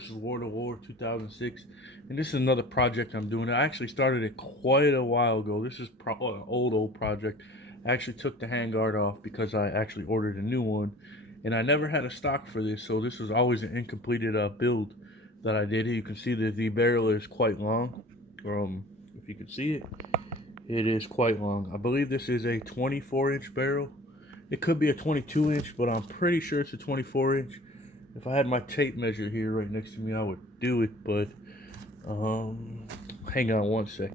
This is War to War 2006, and this is another project I'm doing. I actually started it quite a while ago. This is an old project. I actually took the handguard off because I actually ordered a new one, and I never had a stock for this, so this was always an incompleted build that I did. You can see that the barrel is quite long. If you can see it, it is quite long. I believe this is a 24-inch barrel. It could be a 22-inch, but I'm pretty sure it's a 24-inch. If I had my tape measure here right next to me, I would do it, but hang on one sec.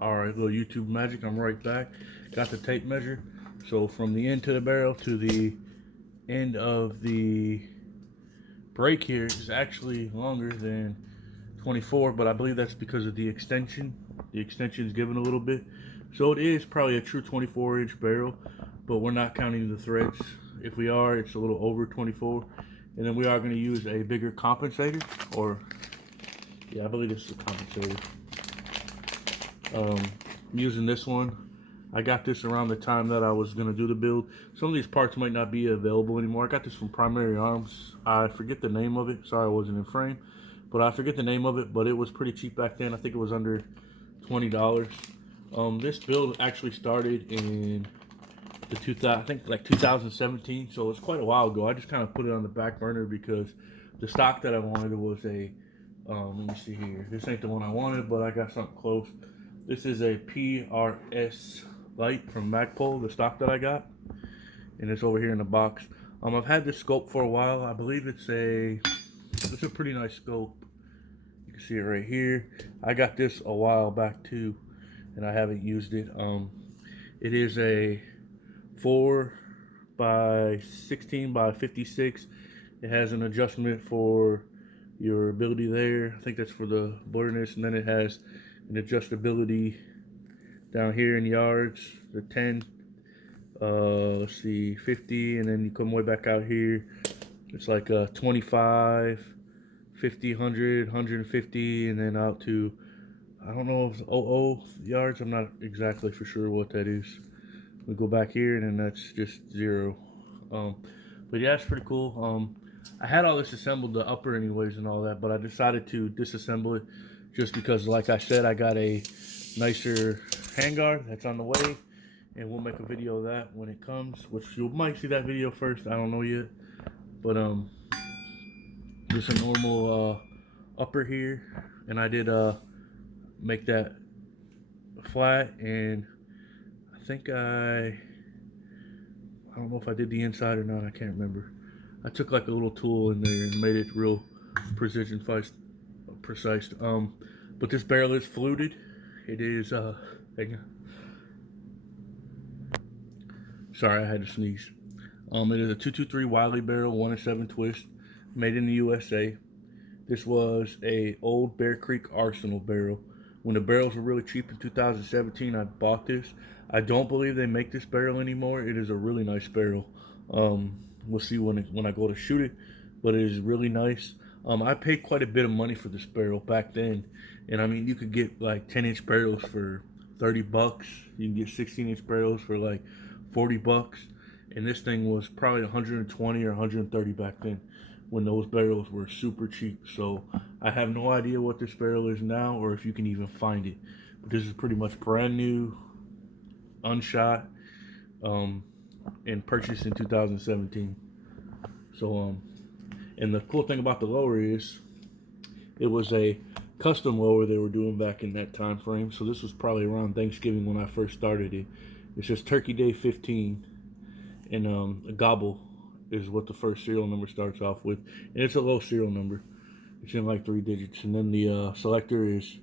All right, little YouTube magic, I'm right back. Got the tape measure. So from the end to the barrel to the end of the break here is actually longer than 24, but I believe that's because of the extension. The extension is given a little bit. So it is probably a true 24-inch barrel, but we're not counting the threads. If we are, it's a little over 24. And then we are going to use a bigger compensator, or yeah, I believe this is a compensator. I'm using this one. I got this around the time that I was going to do the build. Some of these parts might not be available anymore. I got this from Primary Arms. I forget the name of it. Sorry I wasn't in frame, but I forget the name of it, but it was pretty cheap back then. I think it was under $20. This build actually started in I think like 2017, so it's quite a while ago. I just kind of put it on the back burner because the stock that I wanted was a let me see here. This ain't the one I wanted, but I got something close. This is a PRS light from Magpul, the stock that I got, and it's over here in the box. I've had this scope for a while. I believe it's a pretty nice scope. You can see it right here. I got this a while back too, and I haven't used it. It is a 4 by 16 by 56. It has an adjustment for your ability there. I think that's for the blurriness, and then it has an adjustability down here in yards, the 10, let's see, 50, and then you come way back out here. It's like 25, 50, 100, 150, and then out to, I don't know if it's 00 yards. I'm not exactly for sure what that is. We go back here, and then that's just 0. But yeah, it's pretty cool. I had all this assembled, the upper anyways and all that, but I decided to disassemble it just because, like I said, I got a nicer handguard that's on the way, and we'll make a video of that when it comes, which you might see that video first. I don't know yet, but just a normal upper here, and I did make that flat, and I think I don't know if I did the inside or not. I can't remember. I took like a little tool in there and made it real precise. But this barrel is fluted. It is hang on. Sorry, I had to sneeze. It is a 223 Wiley barrel, 1-7 twist, made in the USA. This was a old Bear Creek Arsenal barrel. When the barrels were really cheap in 2017, I bought this. I don't believe they make this barrel anymore. It is a really nice barrel. We'll see when I go to shoot it, but it is really nice. I paid quite a bit of money for this barrel back then, and I mean, you could get like 10-inch barrels for $30. You can get 16-inch barrels for like $40, and this thing was probably 120 or 130 back then, when those barrels were super cheap. So I have no idea what this barrel is now, or if you can even find it. But this is pretty much brand new, unshot, and purchased in 2017. So and the cool thing about the lower is it was a custom lower they were doing back in that time frame. So this was probably around Thanksgiving when I first started it. It says Turkey Day 15, and a gobble is what the first serial number starts off with, and it's a low serial number. It's in like 3 digits, and then the selector is,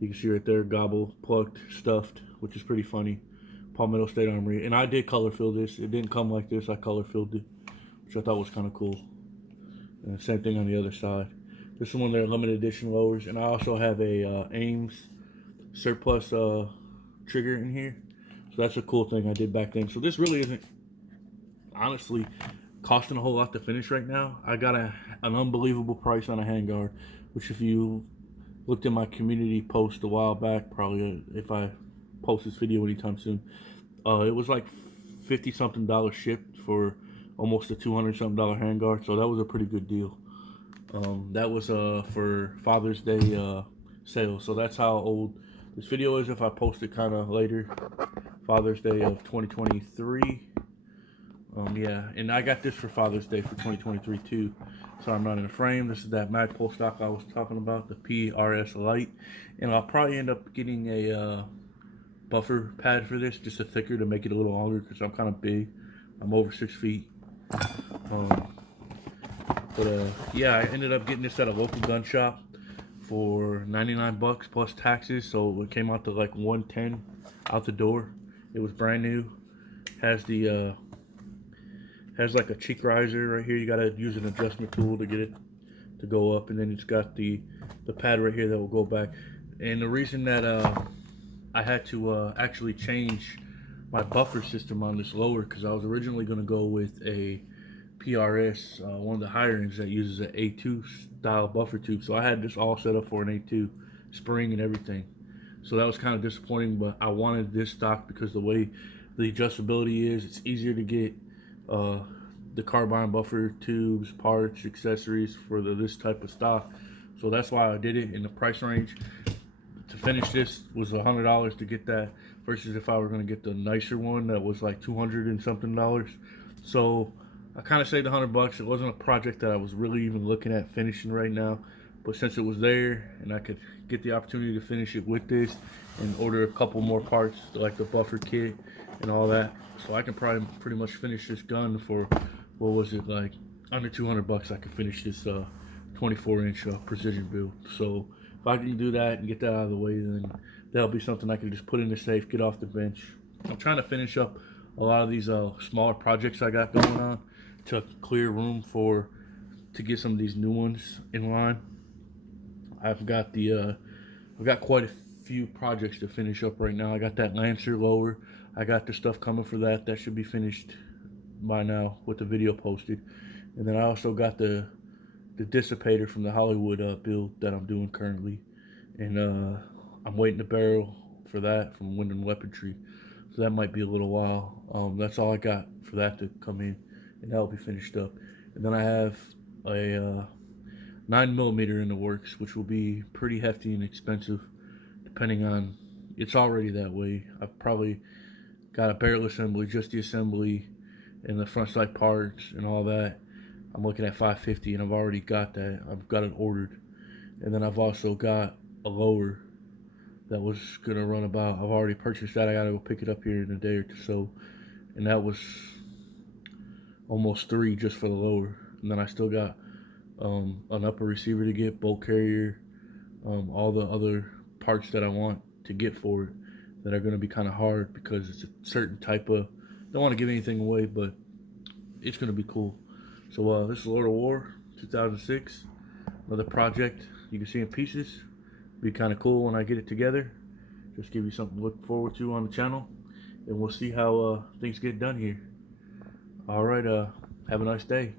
you can see right there, gobble, plucked, stuffed, which is pretty funny. Palmetto State Armory, and I did color fill this. It didn't come like this. I color filled it, which I thought was kind of cool. And the same thing on the other side. This is one of their limited edition lowers, and I also have a Ames surplus trigger in here. So that's a cool thing I did back then. So this really isn't honestly costing a whole lot to finish right now. I got an unbelievable price on a handguard, which if you looked at my community post a while back, probably if I post this video anytime soon, it was like $50-something shipped for almost a $200-something handguard, so that was a pretty good deal. That was for Father's Day sale. So that's how old this video is. If I post it kind of later, Father's Day of 2023. Yeah, and I got this for Father's Day for 2023 too. So I'm not in a frame. This is that Magpul stock I was talking about, the PRS Lite, and I'll probably end up getting a buffer pad for this, just a thicker to make it a little longer because I'm kind of big. I'm over 6 feet. But yeah, I ended up getting this at a local gun shop for 99 bucks plus taxes, so it came out to like 110 out the door. It was brand new. Has the has like a cheek riser right here. You gotta use an adjustment tool to get it to go up, and then it's got the pad right here that will go back. And the reason that I had to actually change my buffer system on this lower, because I was originally going to go with a PRS, one of the higher ends that uses an A2 style buffer tube. So I had this all set up for an A2 spring and everything. So that was kind of disappointing, but I wanted this stock because the way the adjustability is, it's easier to get the carbine buffer tubes, parts, accessories for this type of stock. So that's why I did it. In the price range to finish this was $100 to get that, versus if I were going to get the nicer one that was like 200 and something dollars. So I kind of saved 100 bucks. It wasn't a project that I was really even looking at finishing right now, but since it was there and I could get the opportunity to finish it with this and order a couple more parts like the buffer kit and all that, so I can probably pretty much finish this gun for, what was it, like under 200 bucks. I could finish this 24-inch precision build. So if I can do that and get that out of the way, then that'll be something I can just put in the safe, get off the bench. I'm trying to finish up a lot of these smaller projects I got going on to clear room to get some of these new ones in line. I've got quite a few projects to finish up right now. I got that Lancer lower. I got the stuff coming for that. That should be finished by now with the video posted. And then I also got the dissipator from the Hollywood build that I'm doing currently, and I'm waiting to barrel for that from Wyndham Weaponry, so that might be a little while. That's all I got for that to come in, and that'll be finished up. And then I have a 9mm in the works, which will be pretty hefty and expensive, depending on. It's already that way. I've probably got a barrel assembly, just the assembly, and the front side parts and all that. I'm looking at $550, and I've already got that. I've got it ordered. And then I've also got a lower that was gonna run about. I've already purchased that. I gotta go pick it up here in a day or so. And that was almost $3 just for the lower. And then I still got an upper receiver to get, bolt carrier, all the other parts that I want to get for it that are gonna be kind of hard because it's a certain type of. Don't want to give anything away, but it's gonna be cool. So this is Lord of War 2006, another project you can see in pieces. Be kind of cool when I get it together. Just give you something to look forward to on the channel, and we'll see how things get done here. All right, have a nice day.